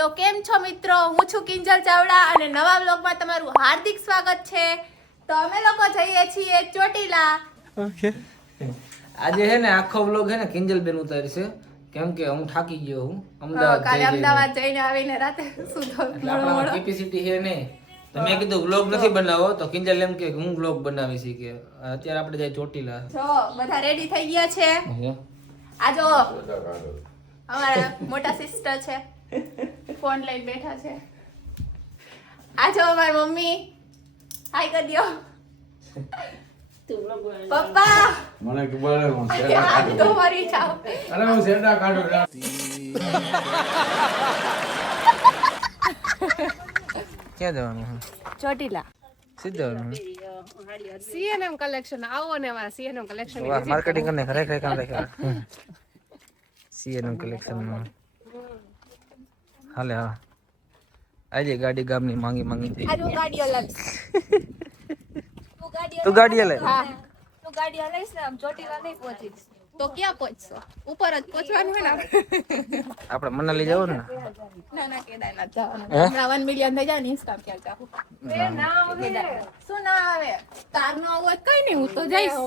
તો કેમ છો મિત્રો, હું છું કિંજલ ચાવડા અને નવા વ્લોગમાં તમારું હાર્દિક સ્વાગત છે। તો અમે લોકો જઈએ છીએ ચોટીલા। ઓકે આજે હે ને આખો વ્લોગ હે ને કિંજલ બેન ઉતારશે કેમ કે હું થાકી ગયો હું કાલે અમદાવાદ જઈને આવીને રાતે સુધો આપણામાં કેપેસિટી હે ને તો મેં કીધું વ્લોગ નથી બનાવો તો કિંજલ એમ કે હું વ્લોગ બનાવી છી કે અત્યારે આપણે જાય ચોટીલા। જો બધા રેડી થઈ ગયા છે। આ જો અમારા મોટા સિસ્ટર છે, ફોન લઈને બેઠા છે। આ જો અમારી મમ્મી, હાય કરી દો। પપ્પા મને ખબર હે હું સેડા આ તો મરી જાવ। અરે હું સેડા કાઢું ક્યાં જવાનું છે? ચોટીલા સીધા સીએનએમ કલેક્શન આવો ને અમારા સીએનએમ કલેક્શન વાહ માર્કેટિંગ કરને ખરેખર કામ રાખ્યા સીએનએમ કલેક્શન માં હાલે હા આજે ગાડી ગામની માંગી થઈ આ તું ગાડીઓ લાવીશ તું ગાડી લે હા તું ગાડીઓ લઈશ ને આમ ચોટીલા નહીં પહોંચીશ તો ક્યાં પહોંચશો? ઉપર જ પહોંચવાનું હે ને આપણે મનાલી જવું ને ના કેદારનાથ જવાનું। હમણાં 1 મિલિયન થઈ જાય ને ઇન્સ્ટા ક્યાં જાવું? શું ના આવે? તાર નો આવો કઈ નહીં, હું તો જઈશ। હું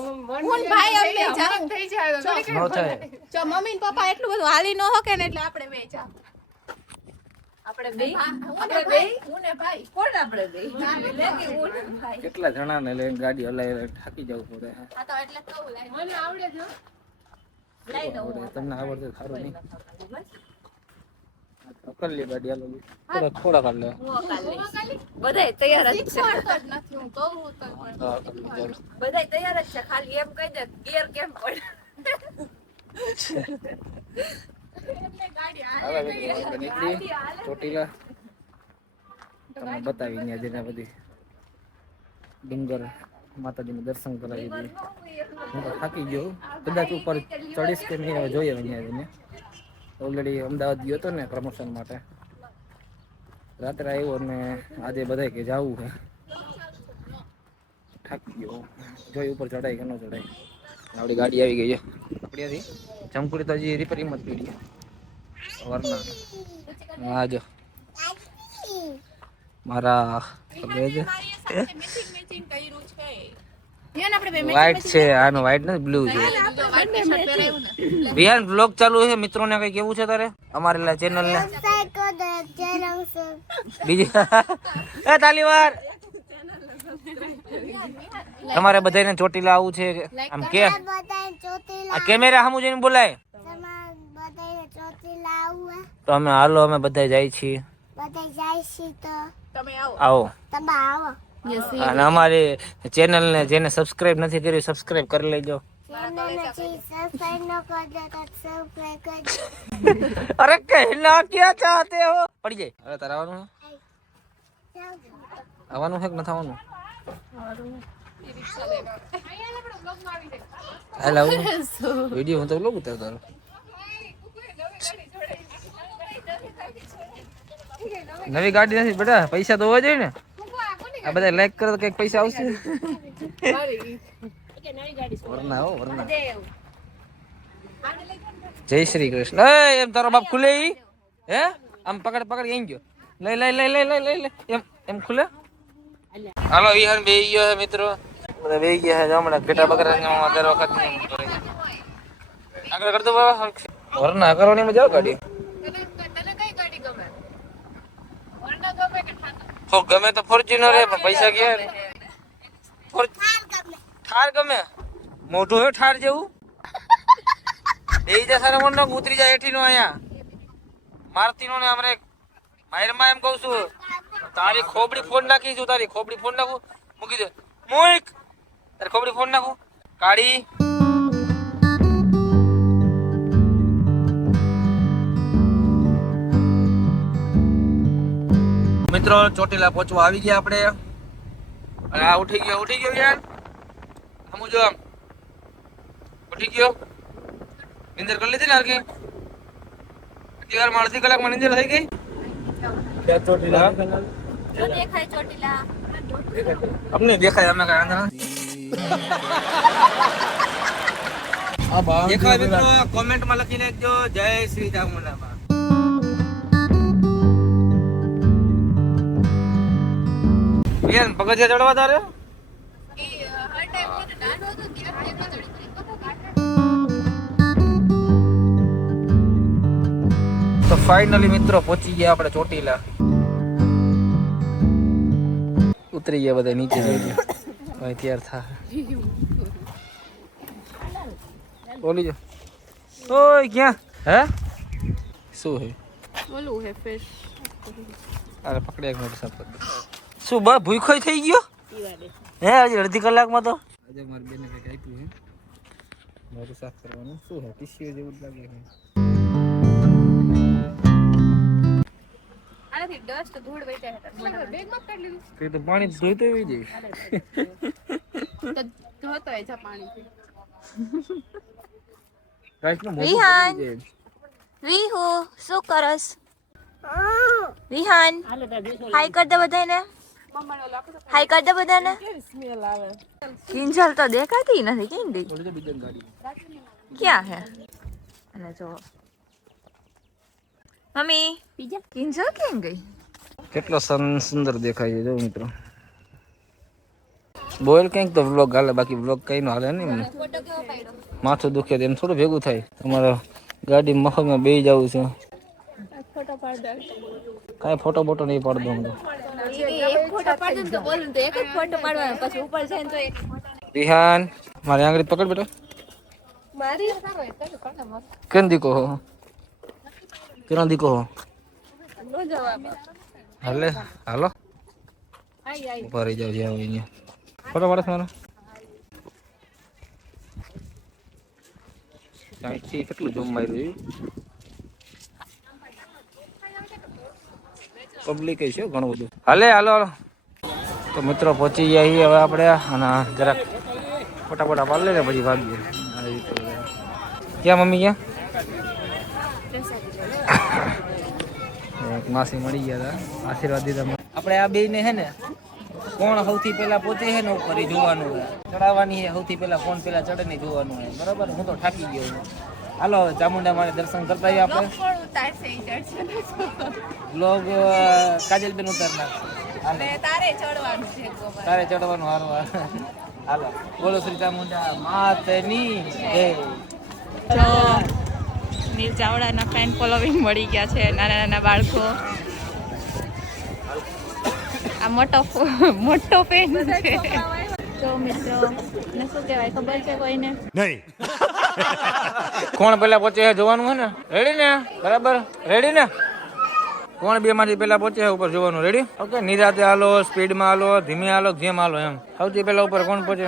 ને ભાઈ અમે જાવ થઈ જાય નો થાય જો મમ્મી ને પપ્પા એટલું બધું હાલી ન હોકે ને એટલે આપણે બે જાવ। આપણે બે હું ને ભાઈ કોણ આપણે બે લેકે હું ને ભાઈ કેટલા જણા ને લઈને ગાડી હલાવી થાકી જવું પડે આ તો એટલે કહું લાય મને આવડે છે લઈ દઉં તમને આવડતું સારું નહીં કરી લે ગાડી હાલો થોડા કાઢ લે બધાય તૈયાર જ છે શીખવાડતો જ નથી, હું કહું તો પણ બધાય તૈયાર જ છે, ખાલી એમ કહી દે ગિયર કેમ પડે એમને ગાડી હવે નીકળી ચોટીલા તમને બતાવી ત્યાં જઈને બધી ડુંગર માતાજીનું દર્શન કરાવી દઈએ। હું તો થાકી ગયો, કદાચ ઉપર ચડીશ કે નહીં હવે જોઈએ ત્યાં જઈને। ઓલરેડી અમદાવાદ ગયો હતો ને પ્રમોશન માટે, રાત્રે આવ્યો ને આજે બધા કે જવું છે, થાકી ગયો જોઈ ઉપર ચડાય કે ન ચડાય। આપણી ગાડી આવી ગઈ છે આપણી ચમકુડી તો હજી રિપેરિંગમાં જ પડી વરના હા જો મારા મેચિંગ કર્યું છે। યાર આપણે બે વ્હાઈટ છે, આનો વ્હાઈટ નથી બ્લુ છે। વ્હાઈટ ટી-શર્ટ પહેરાયું ને વિહાન બ્લોગ ચાલુ છે, મિત્રોને કઈ કેવું છે તારે અમારી ચેનલ ને બીજી એ તાલીવાર તમારે બધાને ચોટીલા આવું છે આમ કે આ કેમેરા સામું જોઈને બોલાય તો અમે હાલો અમે બધા જાય છીએ તમે આવો આવો યસ અને અમારી ચેનલ ને જેને સબસ્ક્રાઇબ નથી કરી સબસ્ક્રાઇબ કરી લેજો। અરે કહેના ક્યાં ચાહતે હો પડી જાય હવે તારે આવવાનું છે કે નથી આવવાનું હાલ આવું વિડીયો હું તો લોગ ઉતારતો તારો નવી ગાડી નથી બેટા પૈસા તો હોવા જોઈએ ને આ બધા લાઈક કરે તો કઈક પૈસા આવશે વરના હો વરના જય શ્રી કૃષ્ણ એમ તારો બાપ ખુલે ઈ હે આમ પકડ પકડ અહીં ગયો લઈ લઈ લઈ લઈ લઈ લઈ એમ એમ ખુલે હાલો વિહાન બેહી ગયો હે મિત્રો બધા બેહી ગયા હે હમણાં ઘેટા બકરા ને દર વખત ને આગળ કર દો બાબા વરના કરવાની મજા આવે ગાડી તને કઈ ગાડી ગમે? વરના ગમે કે ઠાકર? હો ગમે તો ફોર્ચ્યુનર હે પણ પૈસા ગયા ને થાર ગમે મોટું હે ઠાર જેવું બેહી જા સારા મન ઉતરી જાય એઠી નો આયા મારતી નો ને हमरे માયરમાં એમ કહું છું તારી ખોબડી ફોન નાખી છું તારી ખોબડી ફોન નાખું મૂકી દે મુઈક તારી ખોબડી ફોન નાખું કાળી મિત્રો ચોટીલા પહોંચવા આવી ગયા આપણે અને આ ઉઠી ગયો યાર હમુ જો આમ ઉઠી ગયો નિંદર કરી લીધી ને હરકી અડધી વારમાં અડધી કલાકમાં નિંદર થઈ ગઈ ચોટીલા જો દેખાય ચોટીલા અમને દેખાય અમે કઈ વાંધો નથી દેખાય મિત્રો કોમેન્ટમાં લખી નાખજો જય શ્રી ચામુંડામાં બેન પગથિયા ચડવા તારે હર ટાઈમ મને નાનો હતો ત્યારથી એટલો ચડી તો ફાઇનલી મિત્રો પહોંચી ગયા આપણે ચોટીલા. ઉતરી ગયા બધા નીચે હવે તૈયાર થાય. બોલી જો ઓય ક્યાં હે શું હે બોલું હે ફિશ અરે પકડે એક મિનિટ સાફ કરી શું બા ભૂખો થઈ ગયો હે હજી અડધી કલાકમાં તો આજે મારી બેને કંઈક આપ્યું છે મોઢું સાફ કરવાનું શું હે ટીશ્યુ જેવું જ લાગે છે આનાથી ડસ્ટ ધૂળ વેચાય હતા બેગમાં કાઢી લીધું તે તો પાણી ધોઈ તો એવી જાય તો ધોતો એ જા પાણી ગાઈસ નો મોઢું વિહાન. ધોઈ જાય. વિહુ શું કરસ વિહાન હાય કર દે બધાને હાય કર દે બધાને કિંજલ તો દેખાતી નથી કેમ ગઈ થોડી તો બીજા ગાડી ક્યાં હે અને જો મમ્મી કિંજલ કેમ ગઈ કેટલો સુંદર દેખાય છે જો મિત્રો બોલ કંઈક તો વ્લોગ હાલે બાકી વ્લોગ કઈ નો હાલે નહીં મને માથું દુખે તેમ થોડું ભેગું થાય તમારે ગાડી મફતમાં બેસી જવું છે ફોટો પાડ દે કાંઈ ફોટો બોટો નહીં પાડતો હું તો એક ફોટો પાડ દે તો બોલું તો એક જ ફોટો પાડવાનો પછી ઉપર જઈને તો એક વિહાન મારી આંગળી પકડ બેટા મારી સારો એ તો કોણ મસ્ત કેમ દીકો હો કેનો દીકો હો નો જવાબ હાલે હાલો આઈ આઈ ઉભા રહી જાવ જ્યાં હોય અહીંયા ફોટો પાડે મારો ત્યાંથી કેટલું ઝૂમ માર્યું પબ્લિક છે ઘણું બધું હાલે હાલો હાલો તો મિત્રો પહોંચી ગયા છીએ હવે આપણે અને જરાક ફટાફટ પાડી લઈને પછી ભાગીએ ક્યાં મમ્મી ક્યાં એક માસી મળી ગયા હતા આશીર્વાદ દીધા આપણે આ બેયને હે ને કોણ સૌથી પહેલા પહોંચે છે ને ઉપર એ જોવાનું છે ચડાવવાની છે સૌથી પહેલા કોણ પહેલા ચડે ને જોવાનું છે બરાબર હું તો થાકી ગયો છું હાલો હવે ચામુંડા મારે દર્શન કરતા આવીએ આપણે કોણ ઉતારશે ઈ ચડશે બ્લોગ કાજલબેન ઉતાર નાખશે અને તારે ચડવાનું છે ગોબર તારે ચડવાનું હારો હાલો બોલો શ્રી ચામુંડા માતની જય તો નીલ ચાવડાના ફેન ફોલોવિંગ મળી ગયા છે નાના નાના બાળકો આ મોટો ફેન છે તો મિત્રો ને શું કહેવાય ખબર છે કોઈને કોણ પહેલા પહોંચે છે જોવાનું છે ને રેડી ને બરાબર રેડી ને કોણ બે માંથી પહેલા પહોંચે છે ઉપર જોવાનું રેડી ઓકે નિરાતે હાલો સ્પીડમાં હાલો ધીમે હાલો જેમ હાલો એમ સૌથી પહેલા ઉપર કોણ પહોંચે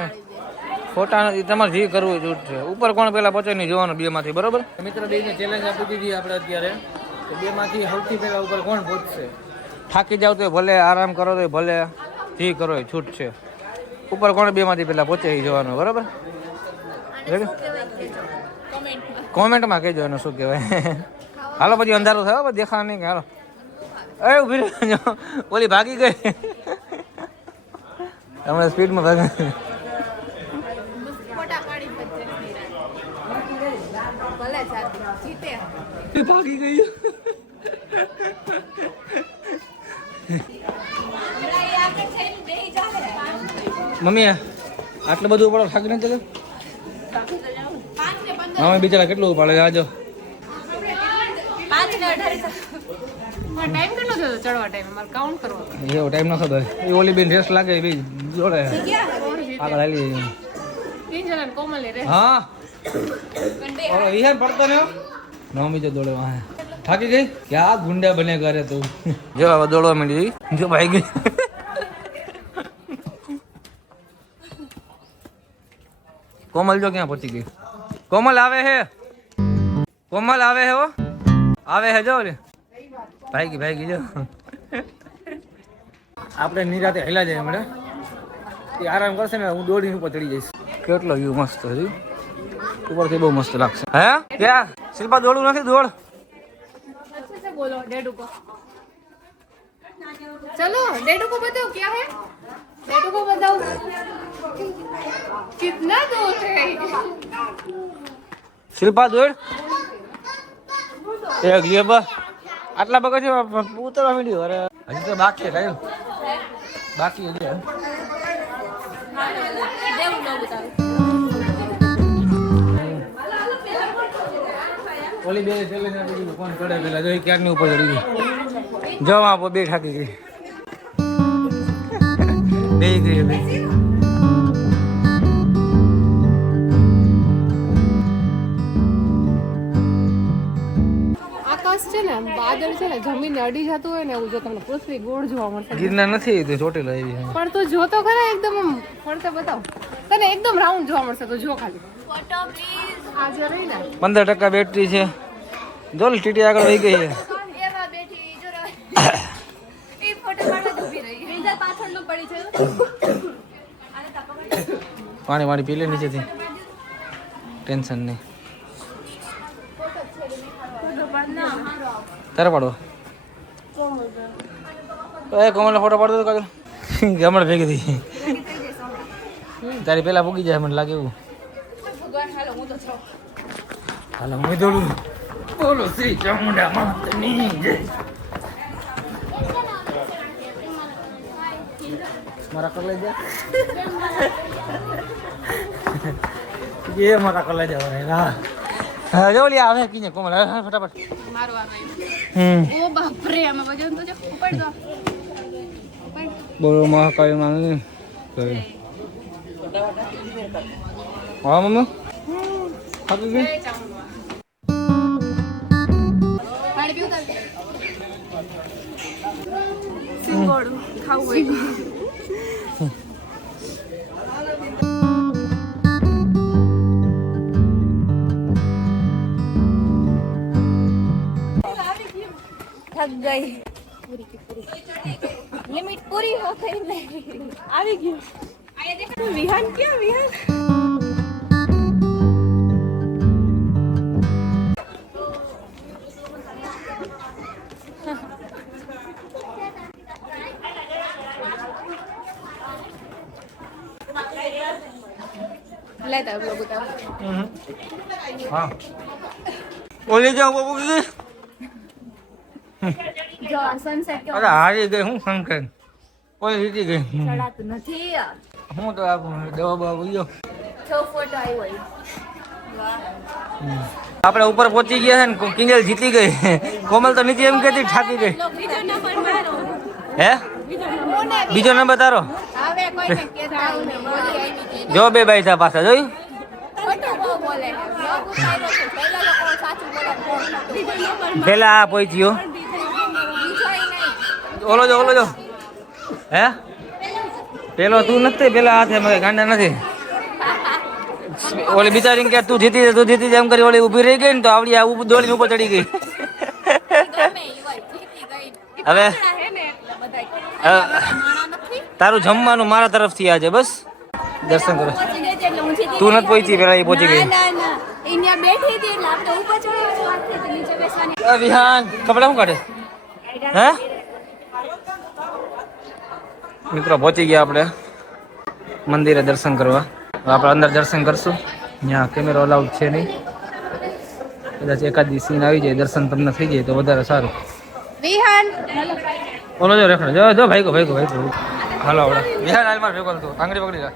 ફોટા નથી તમારે જે કરવું એ જૂઠ છે ઉપર કોણ પહેલા પહોંચે નહીં જોવાનું બે માંથી બરોબર મિત્ર બેને ચેલેન્જ આપી દીધી આપણે અત્યારે કે બે માંથી સૌથી પહેલા ઉપર કોણ પહોંચશે થાકી જાવ તો ભલે આરામ કરો તો ભલે જે કરો એ છૂટ છે ઉપર કોણ બે માંથી પહેલા પહોંચે એ જોવાનું બરોબર કોમેન્ટમાં કહેજો એને શું કહેવાય હાલો પછી અંધારું થયો પછી દેખા નહીં કે હાલો એ ઉભી રહેજો ઓલી ભાગી ગઈ હમણાં સ્પીડમાં ભાગી ફોટા પાડી બધે ભલે જાતી જીતે ભાગી ગઈ મમ્મી આટલું બધું ઉપાડો થાકી નથી જતો અમે બિચારા કેટલું ઉપાડે આજો 5 ને 18 ટાઈમ કેટલો થયો ચડવા ટાઈમ મારે કાઉન્ટ કરવો એવો ટાઈમ ન ખબર એ ઓલી બેન રેસ લાગે એ બી જોડે આગળ હાલી કિંજલ અને કોમલે રે હા ઓલો વિહાર પડતો ને નવમી જો દોડે વાહ થાકી ગઈ ક્યાં ગુંડા બને કરે તું જો હવે દોડવા માંડી જો ભાઈ ગઈ કોમલ જો ક્યાં પહોંચી ગઈ કોમલ આવે હે હો આવે હે જો રે ભાઈ જો આપણે નિરાતે હેલા જાય હમણાં એ આરામ કરશે ને હું દોડીને ઉપર ચડી જઈશ કેટલો વ્યૂ મસ્ત છે ઉપરથી બહુ મસ્ત લાગશે હે ક્યાં શિલ્પા દોડવું નથી દોડ अच्छे से बोलो डेडू को चलो डेडू को बताओ क्या है डेडू को बताओ कितना दूर है શિલ્પા દોડ એક લે બસ આટલા બગા છે ઉતરવા માંડ્યો અરે હજી તો બાકી છે બાકી હજી દેવું ન બતાવે. ઓલી બે ચેલે ને બીજું કોણ ચડે પેલા જો ક્યાંકની ઉપર ચડી ગઈ જો આ બે થાકી ગઈ બે ગઈ બે આકાશ છે ને વાદળ છે ને જમીનને અડી જતું હોય ને એવું જો તમને પૃથ્વી ગોળ જોવા મળશે. ગિરનાર નથી તો ચોટીલા આવી પણ તું જો તો ખરા એકદમ આમ ફરતે બતાવ તને એકદમ રાઉન્ડ જોવા મળશે તો જો ખાલી ફોટો પ્લીઝ. આ જે રહી ને 15% બેટરી છે જો ટીટી આગળ વહી ગઈ છે એમાં બેઠી જો એ ફોટો પાડવા જ ઊભી રહી. રીઝા પાછળનું પડી છે. પાણી વાણી પી લે નીચેથી ટેન્શન નહીં તારે પાડો એ કોમલનો ફોટો પાડતો કાજલ હમણાં ભેગી થઈ તારી પેલા પૂગી જાય મને લાગે એવું ભગવાન હાલો હું તો છું. હાલો હું દોડું બોલો શ્રી ચામુંડા માતની જય મારા કર લઈ જા ये मारा कॉलेज हो रहा है हां जो लिया आवे किने कोमल फटाफट મારો આવે. हम्म ઓ બાપ રે આમાં વજન તો જો ઉપર દો. बोलो महाकाल मांगी करे हां मम्मी खाती गई પાણી પીવું તારે? સિંગોડું ખાવું હોય थक गई लिमिट पूरी हो गई આવી ગયું વિહાન ક્યાં વિહાન લેતા બ્લોગ ઉતાર. हां ओले जाओ बाबू की જો આ સનસેટ કેવો અરે હારી ગઈ હું સંકન ઓય જીતી ગઈ ચડાતું નથી હું તો આ દવા બવા ગયો છ ફોટો આવ્યો આપણે ઉપર પહોંચી ગયા છે ને કિંજલ જીતી ગઈ કોમલ તો નીચે એમ કહેતી થાકી ગઈ હે બીજો નંબર તારો હવે કોઈને કહેતા નહીં. બોલી આવી હતી. જો બે બાઈ થા પાછા જોયું ખોટું બહુ બોલે છે. બ્લોગ ઉતાર્યો છે. પહેલા લોકો સાચું બોલે કોણ ખોટું. પેલા આ પહોંચ્યો બીજોય નહીં. ઓલો જો હે પેલો તું નથી પેલા હાથે મગે ગાંડા નથી ઓલી બિચારી કે તું જીતી એમ કરી ઓલી ઊભી રહી ગઈ ને તો આવડી આ દોડીને ઉપર ચડી ગઈ ગમે ઈ હોય. જીતી ગઈ. હવે હે ને એટલે બધાય. અ, તારું જમવાનું મારા તરફથી આજે બસ દર્શન કરો પહોંચી ગઈ એટલે હું જીતી તું નથી પહોંચી પેલા એ પહોંચી ગઈ ના અહીંયા બેઠી હતી એટલે આપણે ઉપર ચડવાની વાત થઈ હતી. નીચે બેસવાની વિહાન કપડા શું કાઢે હે મિત્રો પહોંચી ગયા આપણે મંદિરે દર્શન કરવા હવે આપણે અંદર દર્શન કરશું ત્યાં કેમેરો અલાઉડ છે નહીં કદાચ એકાદી સીન આવી જાય દર્શન તમને થઈ જાય તો વધારે સારું વિહાન બોલો જો રેખડો જો ભાઈ હાલો આપણે વિહાન હાલ માર ભેગો તો આંગળી પકડી રા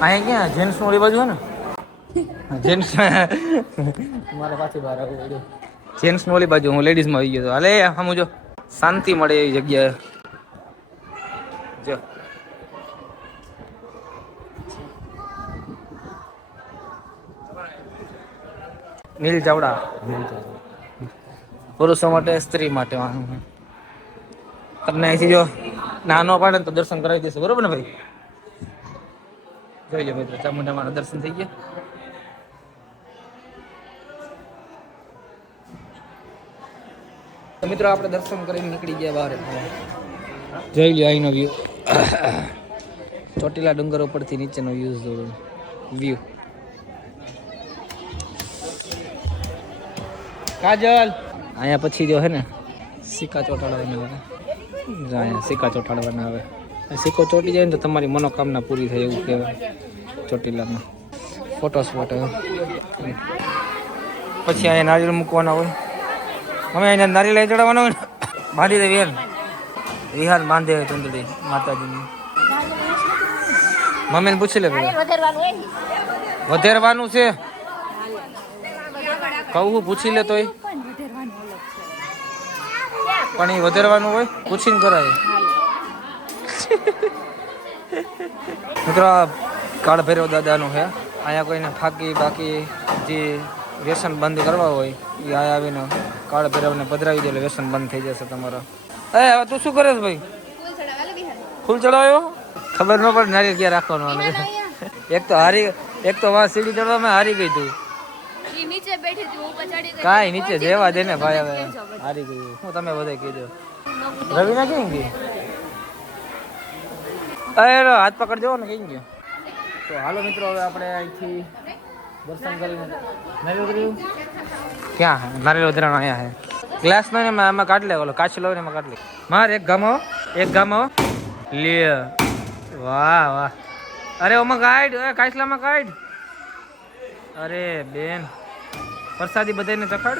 અહીંયા ક્યાં જેન્ટ્સ ઓલી બાજુ ને જેન્ટ્સ મારે પાછી બહાર આવવું પડ્યું જેન્ટ્સ ઓલી બાજુ હું લેડીઝમાં આવી ગયો તો હાલે હમ જો શાંતિ મળે એવી જગ્યાએ જો નીલ ચાવડા પુરુષો માટે સ્ત્રી માટે તમને અહીંથી જો નાનો પાડે ને તો દર્શન કરાવી દેશે બરોબર ને ભાઈ જોઈ લે મિત્રો ચામુંડા માના દર્શન થઈ ગયા તો મિત્રો આપણે દર્શન કરીને નીકળી ગયા બહાર જોઈ લો અહીંનો વ્યૂ ચોટીલા ડુંગર ઉપરથી નીચેનો વ્યૂ કાજલ અહીંયા પછી જો હે ને સિક્કા ચોટાડવાના આવે અહીંયા સિક્કા ચોટાડવાના આવે સિક્કો ચોટી જાય ને તો તમારી મનોકામના પૂરી થાય એવું કહેવાય ચોટીલામાં ફોટો સ્પોટ પછી અહીંયા નારિયેળ મૂકવાના હોય. અમે અહીંયા નારિયેળ લઈ ચડાવવાના હોય ને બાંધી દે વેર વિહાર બાંધે ચંદડી માતાજીની. મમ્મીને પૂછી લે પેલા વધેરવાનું છે કહું પૂછી લે તોય પણ એ વધેરવાનું હોય પૂછીને કરાય. મિત્રો કાળ ભૈરવ દાદાનું છે. અહીંયા કોઈને ફાકી બાકી જે વ્યસન બંધ કરવા હોય એ અહીંયા આવીને કાળ ભૈરવને પધરાવી દે એટલે વ્યસન બંધ થઈ જશે તમારા. હવે તું શું કરે છે ભાઈ? ફૂલ ચડાવ્યો ખબર ન પડે નારિયેળ ક્યાં રાખવાનું. એક તો વા સીડી ચડવામાં હારી ગઈ તું. કાંઈ નીચે જેવા દે ને ભાઈ. હવે હારી ગઈ હું તમે બધા કીધું. રવિના ક્યાં ગઈ? અરે હાથ પકડજો ને કઈ ગયો. તો હાલો મિત્રો હવે આપણે અહીંથી દર્શન કરીને નારિયેળ ક્યાં નારિયેળ વધરાનો અહીંયા છે. ગ્લાસ નો ને એમાં કાઢ લે ઓલો કાચ લો ને એમાં કાઢ લે. માર એક ગામો લે. વાહ વાહ. અરે ઓમાં કાઢ કાચલામાં કાઢ. અરે બેન પ્રસાદી બધાને ચખાડ.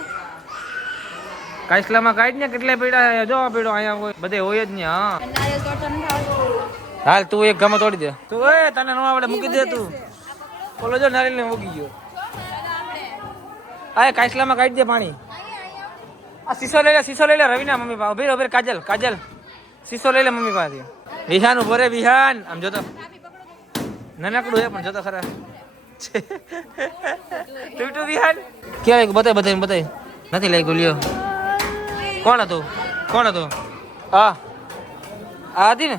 કાચલામાં કાઢ ને કેટલા પીડા જો પીડો અહીંયા બધે હોય જ ને. હા હાલ તું એક ગામો તોડી દે. તું તને નો આવડે મૂકી દે તું. ઓલો જો નારિયેળ ને મૂકી ગયો. આ કાચલામાં કાઢી દે પાણી. આ શીશો લઈ લે રવિના મમ્મી પાસે. ઉભી કાજલ શીશો લઈ લે મમ્મી પાસે. વિહાન ઉભો રે વિહાન. આમ જોતો નાનકડું હે પણ જોતો ખરા. તું વિહાન ક્યાં બતાય નથી લઈ ગયો. લ્યો કોણ હતું હા આ હતી ને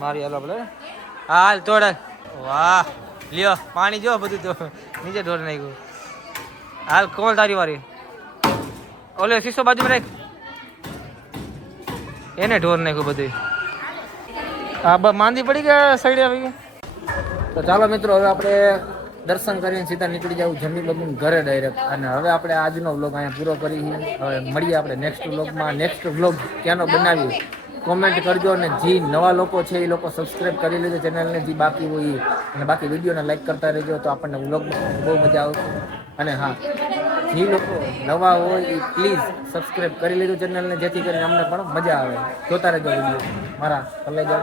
મારી. હાલો આપણે હાલ તોડ. વાહ લ્યો પાણી જો બધું તો નીચે ઢોર નાખ્યું. હાલ કોણ તારી વારી? ઓલે શીશો બાજુમાં રાખ એને ઢોર નાખ્યું બધું. હા માંદી પડી ગયા સાઈડે આવી ગઈ. તો ચાલો મિત્રો હવે આપણે દર્શન કરીને સીધા નીકળી જવું જમી બમીને ઘરે ડાયરેક્ટ. અને હવે આપણે આજનો વ્લોગ અહીંયા પૂરો કરી. હવે મળીએ આપણે નેક્સ્ટ વ્લોગમાં. નેક્સ્ટ વ્લોગ ક્યાંનો બનાવ્યું કોમેન્ટ કરજો. અને જે નવા લોકો છે એ લોકો સબસ્ક્રાઈબ કરી લેજો ચેનલને. જે બાકી હોય અને બાકી વિડીયોને લાઈક કરતા રહેજો તો આપણને વ્લોગમાં બહુ મજા આવશે. અને હા જે લોકો નવા હોય એ પ્લીઝ સબસ્ક્રાઈબ કરી લેજો ચેનલને જેથી કરીને અમને પણ મજા આવે. જોતા રહેજો વિડીયો મારા કલેજા.